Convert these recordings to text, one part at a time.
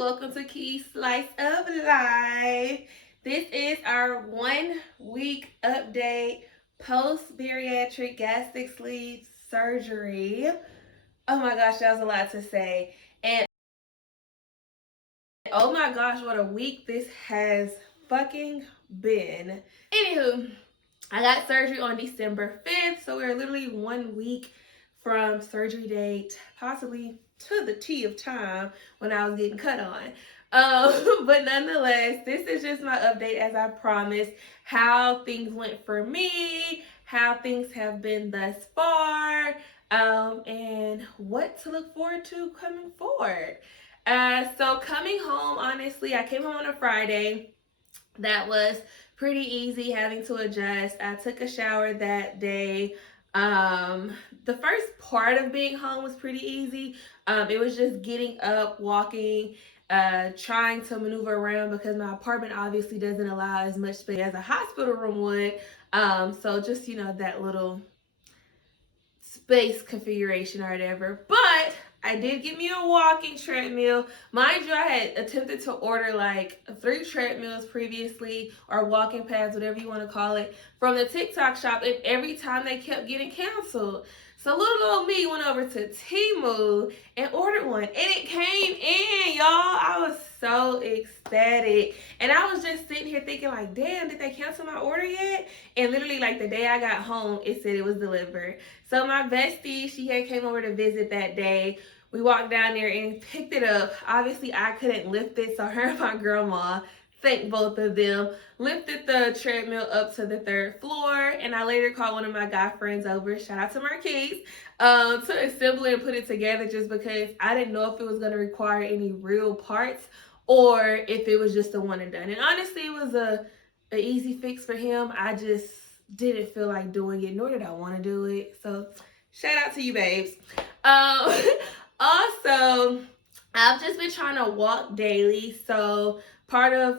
welcome to Key Slice of Life. This is our 1 week update post bariatric gastric sleeve surgery. Oh my gosh, that was a lot to say. And oh my gosh, what a week this has fucking been. Anywho, I got surgery on December 5th, so we're literally 1 week from surgery date, possibly to the T of time when I was getting cut on. But nonetheless, this is just my update as I promised, how things went for me, how things have been thus far, and what to look forward to coming forward. So coming home, honestly, I came home on a Friday. That was pretty easy having to adjust. I took a shower that day. The first part of being home was pretty easy. It was just getting up, walking, trying to maneuver around because my apartment obviously doesn't allow as much space as a hospital room would. So just, that little space configuration or whatever. But I did get me a walking treadmill. Mind you, I had attempted to order like 3 treadmills previously, or walking pads, whatever you want to call it, from the TikTok shop, and every time they kept getting canceled. So little old me went over to Temu and ordered one, and it came in, y'all. I was so ecstatic, and I was just sitting here thinking like, damn, did they cancel my order yet? And literally like the day I got home, it said it was delivered. So my bestie, she had came over to visit that day. We walked down there and picked it up. Obviously, I couldn't lift it, so her and my grandma, thank both of them, lifted the treadmill up to the 3rd floor. And I later called one of my guy friends over, shout out to Marquise, to assemble it and put it together, just because I didn't know if it was going to require any real parts or if it was just a one and done. And honestly, it was a easy fix for him. I just didn't feel like doing it, nor did I want to do it. So shout out to you, babes. Also, I've just been trying to walk daily. So part of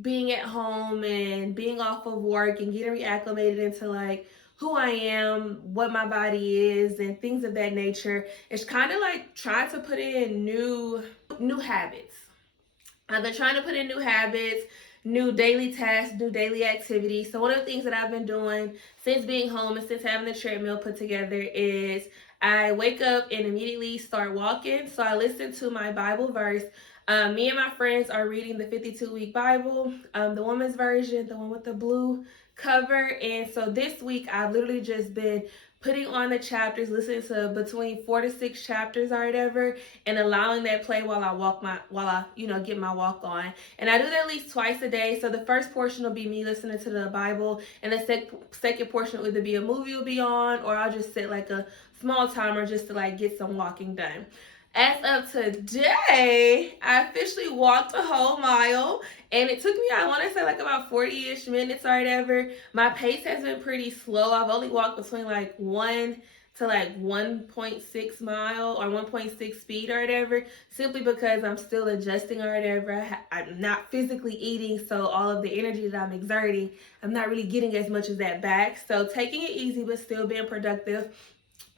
being at home and being off of work and getting reacclimated into like who I am, what my body is, and things of that nature, it's kind of like trying to put in new habits. I've been trying to put in new habits, new daily tasks, new daily activities. So one of the things that I've been doing since being home and since having the treadmill put together is I wake up and immediately start walking. So I listen to my Bible verse. Me and my friends are reading the 52-week Bible, the woman's version, the one with the blue cover. And so this week I've literally just been putting on the chapters, listening to between 4 to 6 chapters or whatever, and allowing that play while I get my walk on. And I do that at least twice a day. So the first portion will be me listening to the Bible, and the second portion will either be a movie will be on, or I'll just set like a small timer just to like get some walking done. As of today, I officially walked a whole mile, and it took me, I want to say, like about 40-ish minutes or whatever. My pace has been pretty slow. I've only walked between like 1 to like 1.6 mile or 1.6 speed or whatever, simply because I'm still adjusting or whatever. I'm not physically eating, so all of the energy that I'm exerting, I'm not really getting as much of that back. So taking it easy, but still being productive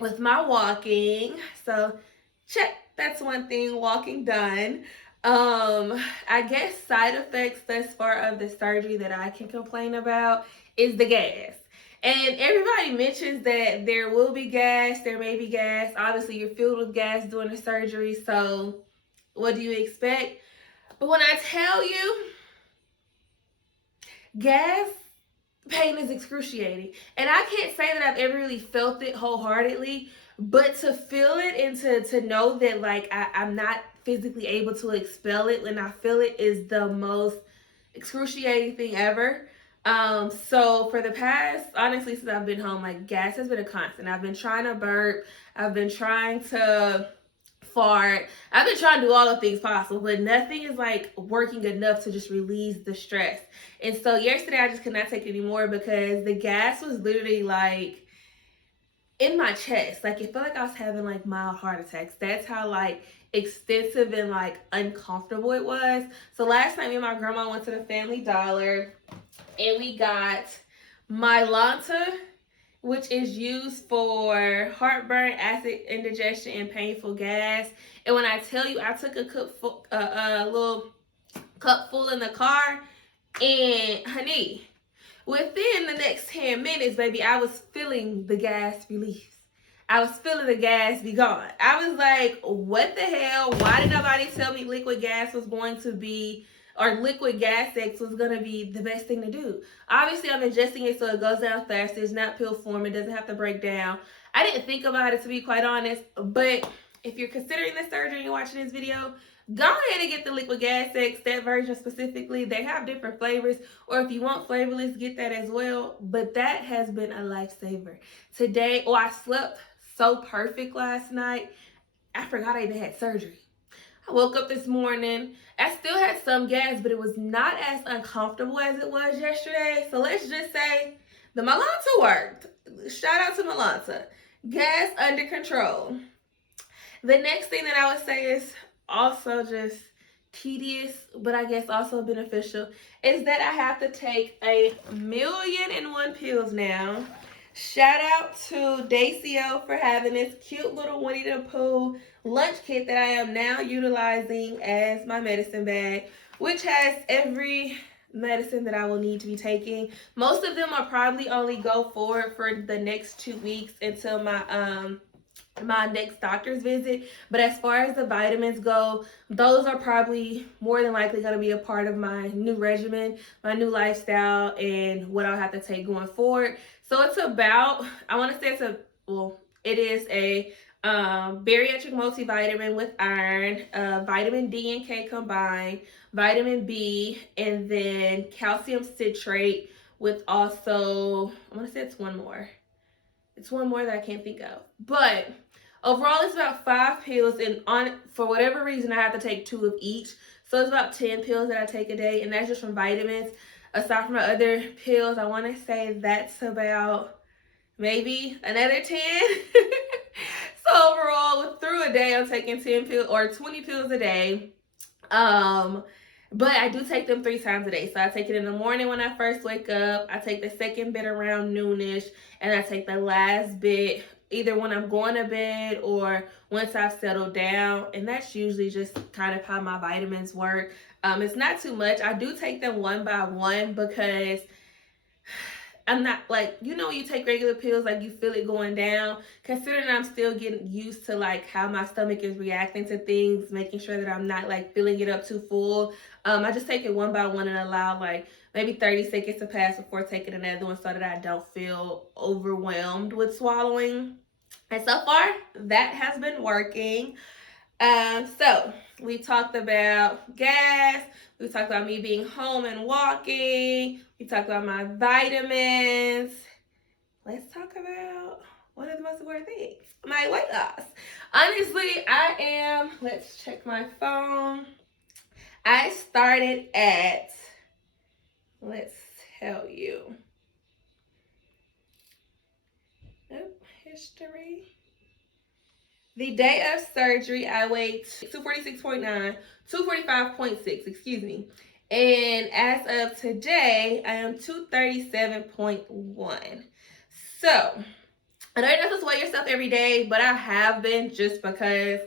with my walking. So check, that's one thing, walking done. I guess side effects thus far of the surgery that I can complain about is the gas. And everybody mentions that there will be gas, there may be gas. Obviously, you're filled with gas during the surgery, so what do you expect? But when I tell you, gas pain is excruciating. And I can't say that I've ever really felt it wholeheartedly, but to feel it and to know that like I'm not physically able to expel it when I feel it is the most excruciating thing ever. So for the past, honestly, since I've been home, like gas has been a constant. I've been trying to burp. I've been trying to fart. I've been trying to do all the things possible, but nothing is like working enough to just release the stress. And so yesterday I just could not take it anymore because the gas was literally like in my chest. Like it felt like I was having like mild heart attacks. That's how like extensive and like uncomfortable it was. So last night me and my grandma went to the Family Dollar and we got Mylanta which is used for heartburn, acid indigestion, and painful gas. And when I tell you, I took a little cup full in the car, and honey, within the next 10 minutes, baby, I was feeling the gas release. I was feeling the gas be gone. I was like, what the hell? Why did nobody tell me liquid gas was going to be, or liquid gas X was going to be the best thing to do? Obviously, I'm ingesting it so it goes down faster. It's not pill form. It doesn't have to break down. I didn't think about it, to be quite honest. But if you're considering the surgery and you're watching this video, go ahead and get the liquid gas X, that version specifically. They have different flavors, or if you want flavorless, get that as well. But that has been a lifesaver. Today, I slept so perfect last night. I forgot I even had surgery. I woke up this morning. I still had some gas, but it was not as uncomfortable as it was yesterday. So let's just say the Milanta worked. Shout out to Milanta. Gas under control. The next thing that I would say is also just tedious, but I guess also beneficial, is that I have to take 1,000,001 pills now. Shout out to Dacio for having this cute little Winnie the Pooh lunch kit that I am now utilizing as my medicine bag, which has every medicine that I will need to be taking. Most of them I'll probably only go forward for the next 2 weeks until my next doctor's visit. But as far as the vitamins go, those are probably more than likely going to be a part of my new regimen, my new lifestyle, and what I'll have to take going forward. So it's about, I want to say it is a bariatric multivitamin with iron, vitamin D and K combined, vitamin B, and then calcium citrate with also, I want to say it's one more. It's one more that I can't think of. But overall, it's about 5 pills, and for whatever reason, I have to take 2 of each. So it's about 10 pills that I take a day, and that's just from vitamins. Aside from my other pills, I want to say that's about maybe another 10. So overall, through a day, I'm taking 10 pills or 20 pills a day. But I do take them 3 times a day. So I take it in the morning when I first wake up. I take the second bit around noonish, and I take the last bit either when I'm going to bed or once I've settled down. And that's usually just kind of how my vitamins work. It's not too much. I do take them one by one because I'm not like, when you take regular pills, like you feel it going down. Considering I'm still getting used to like how my stomach is reacting to things, making sure that I'm not like filling it up too full. I just take it one by one and allow like maybe 30 seconds to pass before taking another one so that I don't feel overwhelmed with swallowing. And so far, that has been working. So we talked about gas. We talked about me being home and walking. We talked about my vitamins. Let's talk about one of the most important things, my weight loss. Honestly, let's check my phone. I started at, let's tell you. History. The day of surgery, I weighed 246.9, 245.6, excuse me. And as of today, I am 237.1. So, I know you're not supposed to weigh yourself every day, but I have been just because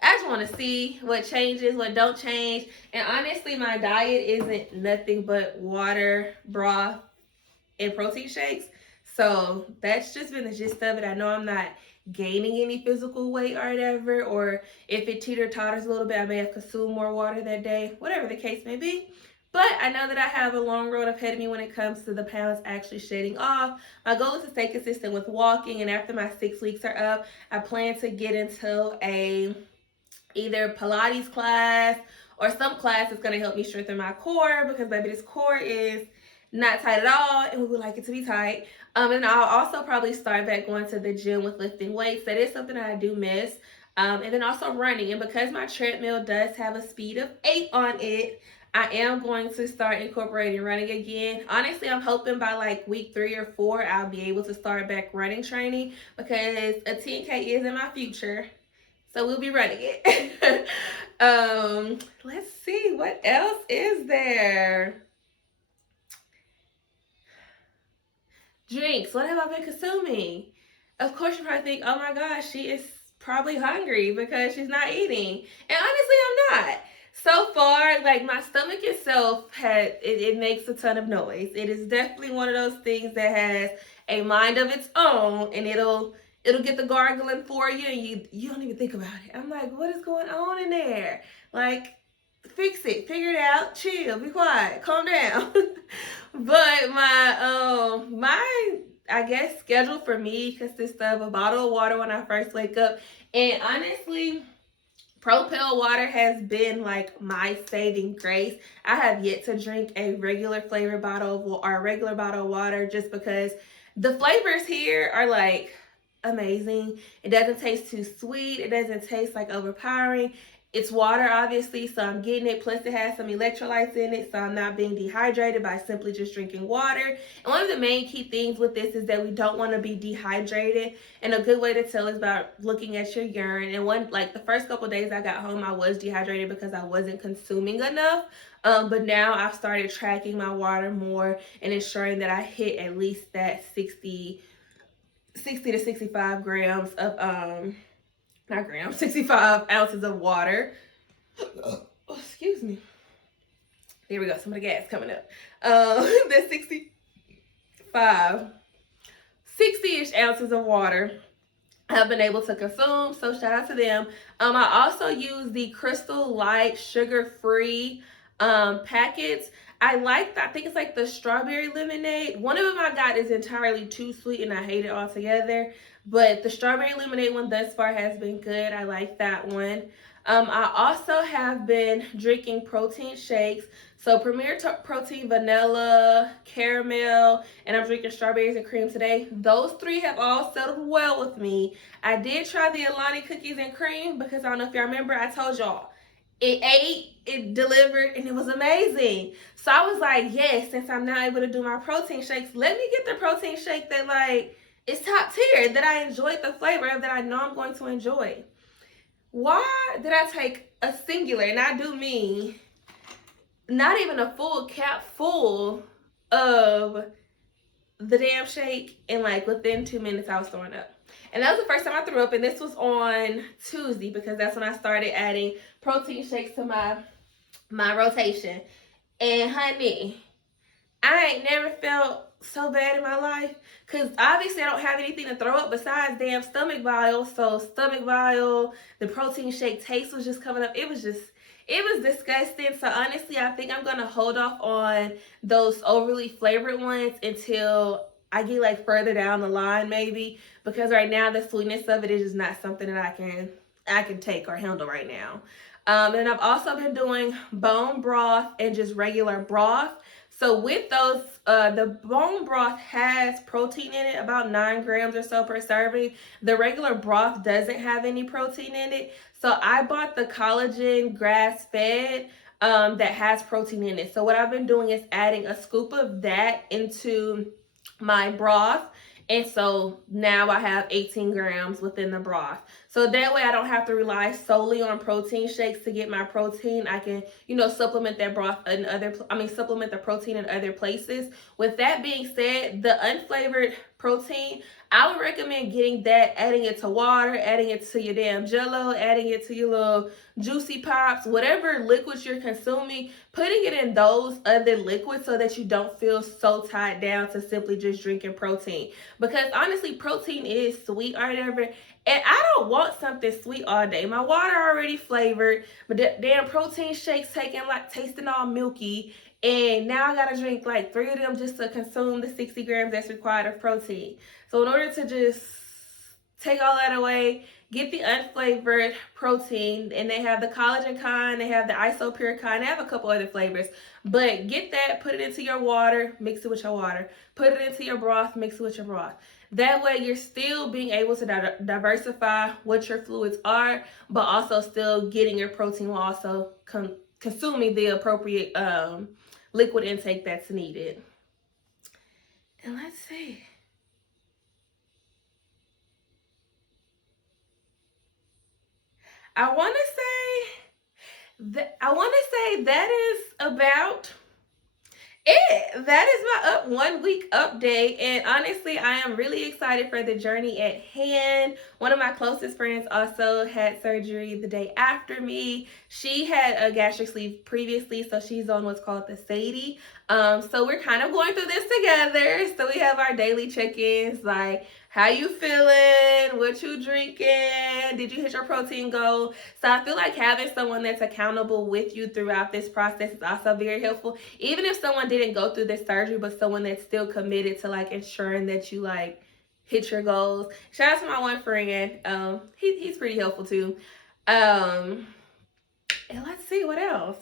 I just want to see what changes, what don't change. And honestly, my diet isn't nothing but water, broth, and protein shakes. So that's just been the gist of it. I know I'm not gaining any physical weight or whatever, or if it teeter-totters a little bit, I may have consumed more water that day, whatever the case may be. But I know that I have a long road ahead of me when it comes to the pounds actually shedding off. My goal is to stay consistent with walking, and after my 6 weeks are up, I plan to get into either Pilates class or some class that's going to help me strengthen my core, because baby, this core is not tight at all, and we would like it to be tight. And I'll also probably start back going to the gym with lifting weights. That is something that I do miss. And then also running. And because my treadmill does have a speed of 8 on it, I am going to start incorporating running again. Honestly, I'm hoping by like week 3 or 4, I'll be able to start back running training, because a 10K is in my future. So we'll be running it. Let's see, what else is there? drinks. What have I been consuming? Of course, you probably think, oh my gosh, she is probably hungry because she's not eating. And honestly, I'm not. So far, like my stomach itself it makes a ton of noise. It is definitely one of those things that has a mind of its own, and it'll get the gargling for you, and you don't even think about it. I'm like, what is going on in there? Like, fix it, figure it out, chill, be quiet, calm down. But my I guess schedule for me consists of a bottle of water when I first wake up, and honestly, Propel water has been like my saving grace. I have yet to drink a regular flavored bottle of, or a regular bottle of water, just because the flavors here are like amazing. It doesn't taste too sweet. It doesn't taste like overpowering. It's water, obviously, so I'm getting it. Plus, it has some electrolytes in it, so I'm not being dehydrated by simply just drinking water. And one of the main key things with this is that we don't want to be dehydrated. And a good way to tell is about looking at your urine. And like the first couple days I got home, I was dehydrated because I wasn't consuming enough. But now I've started tracking my water more and ensuring that I hit at least that 60 to 65 grams of not grams, 65 ounces of water. Oh, excuse me. There we go. Some of the gas coming up. That's 60-ish ounces of water have been able to consume. So shout out to them. I also use the Crystal Light sugar-free packets. I think it's like the strawberry lemonade. One of them I got is entirely too sweet and I hate it altogether. But the strawberry lemonade one thus far has been good. I like that one. I also have been drinking protein shakes. So Premier Protein Vanilla, Caramel, and I'm drinking strawberries and cream today. Those three have all settled well with me. I did try the Alani cookies and cream because I don't know if y'all remember, I told y'all it ate, it delivered, and it was amazing. So I was like, yes, since I'm not able to do my protein shakes, let me get the protein shake that like is top tier, that I enjoyed the flavor of, that I know I'm going to enjoy. Why did I take a singular, and I do mean not even a full cap full of the damn shake, and like within 2 minutes I was throwing up. And that was the first time I threw up, and this was on Tuesday because that's when I started adding protein shakes to my rotation. And honey, I ain't never felt so bad in my life, because obviously I don't have anything to throw up besides damn stomach bile. So stomach bile, the protein shake taste was just coming up. It was disgusting. So honestly, I think I'm gonna hold off on those overly flavored ones until I get like further down the line, maybe, because right now the sweetness of it is just not something that I can take or handle right now. And I've also been doing bone broth and just regular broth. So with those, the bone broth has protein in it, about 9 grams or so per serving. The regular broth doesn't have any protein in it. So I bought the collagen grass-fed that has protein in it. So what I've been doing is adding a scoop of that into my broth. And so now I have 18 grams within the broth. So that way I don't have to rely solely on protein shakes to get my protein. I can, supplement that broth in supplement the protein in other places. With that being said, the unflavored protein, I would recommend getting that, adding it to water, adding it to your damn Jello, adding it to your little juicy pops, whatever liquids you're consuming, putting it in those other liquids so that you don't feel so tied down to simply just drinking protein. Because honestly, protein is sweet or whatever, and I don't want something sweet all day. My water already flavored, but damn protein shakes tasting all milky, and now I gotta drink like 3 of them just to consume the 60 grams that's required of protein. So in order to just take all that away, get the unflavored protein, and they have the collagen kind, they have the isopure kind, they have a couple other flavors. But get that, put it into your water, mix it with your water. Put it into your broth, mix it with your broth. That way you're still being able to diversify what your fluids are, but also still getting your protein while also consuming the appropriate liquid intake that's needed. And let's see. I want to say that is about that is my 1 week update, and honestly I am really excited for the journey at hand. One of my closest friends also had surgery the day after me. She had a gastric sleeve previously, so she's on what's called the SADI. So we're kind of going through this together. So we have our daily check-ins, like how you feeling, what you drinking, did you hit your protein goal. So I feel like having someone that's accountable with you throughout this process is also very helpful. Even if someone didn't go through this surgery, but someone that's still committed to like ensuring that you like hit your goals. Shout out to my one friend. He's pretty helpful too. And let's see what else.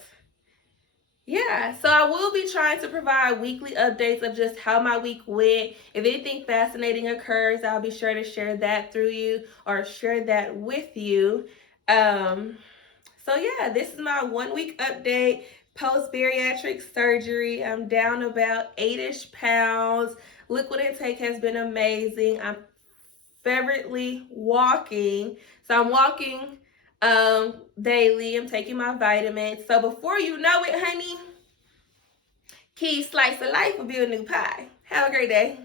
Yeah, so I will be trying to provide weekly updates of just how my week went. If anything fascinating occurs, I'll be sure to share that through you or share that with you. Um, so yeah, this is my 1 week update post bariatric surgery. I'm down about 8-ish pounds. Liquid intake has been amazing. I'm fervently walking. So I'm walking daily. I'm taking my vitamins. So before you know it, honey, Key slice of life will be a new pie. Have a great day.